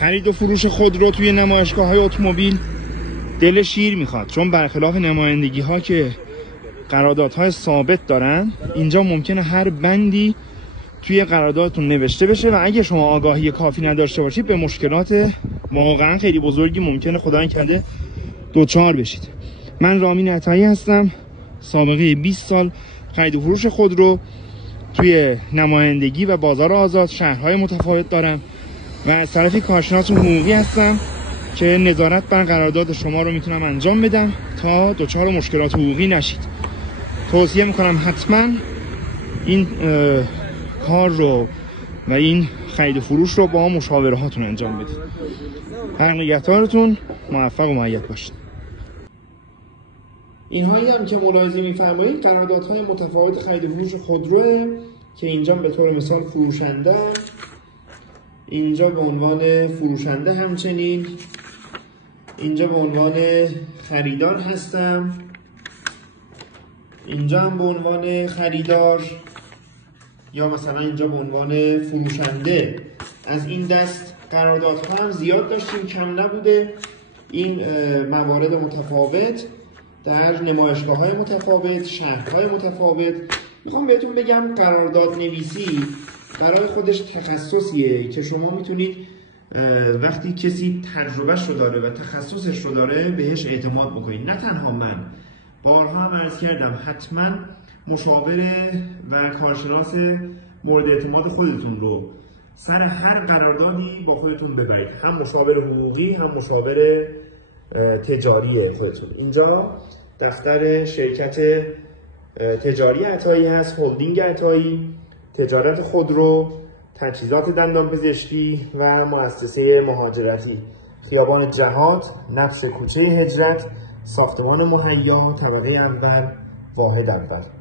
خرید و فروش خودرو توی نمایشگاه‌های اتومبیل دل شیر میخواد، چون برخلاف نمایندگی ها که قراردادهای ثابت دارن، اینجا ممکنه هر بندی توی قراردادتون نوشته بشه و اگه شما آگاهی کافی نداشته باشید به مشکلات واقعا خیلی بزرگی ممکنه خدا نکرده دوچار بشید. من رامین عطایی هستم، سابقه 20 سال خرید و فروش خودرو توی نمایندگی و بازار آزاد شهرهای متفاوت دارم و از طرفی کارشناس حقوقی هستم که نظارت بر قرارداد شما رو میتونم انجام بدم تا دچار مشکلات حقوقی نشید. توصیه میکنم حتما این کار رو و این خرید و فروش رو با مشاوره هاتون انجام بدید. نگهدارتون، موفق و مؤید باشید. اینهایی هم که ملاحظه می‌فرمایید قراردادهای متفاوت خرید و فروش خودروه که اینجا به طور مثال فروشنده، اینجا به عنوان فروشنده، همچنین اینجا به عنوان خریدار هستم، اینجا هم به عنوان خریدار، یا مثلا اینجا به عنوان فروشنده. از این دست قراردادها هم زیاد داشتیم، کم نبوده. این موارد متفاوت در نمایشگاه‌های متفاوت، شهرهای متفاوت. میخوام بهتون بگم قرارداد نویسی برای خودش تخصصیه که شما میتونید وقتی کسی تجربهش رو داره و تخصصش رو داره بهش اعتماد بکنید. نه تنها من، بارها هم عرض کردم، حتما مشاوره و کارشناس مورد اعتماد خودتون رو سر هر قراردادی با خودتون ببرید، هم مشاور حقوقی هم مشاور تجاری خودتون. اینجا دفتر شرکت تجاری عطایی هست، هلدینگ عطایی، تجارت خودرو، تجهیزات دندان پزشکی و مؤسسه مهاجرتی، خیابان جهاد، نفس کوچه هجرت، ساختمان مهیا، طبقه اول، واحد اول.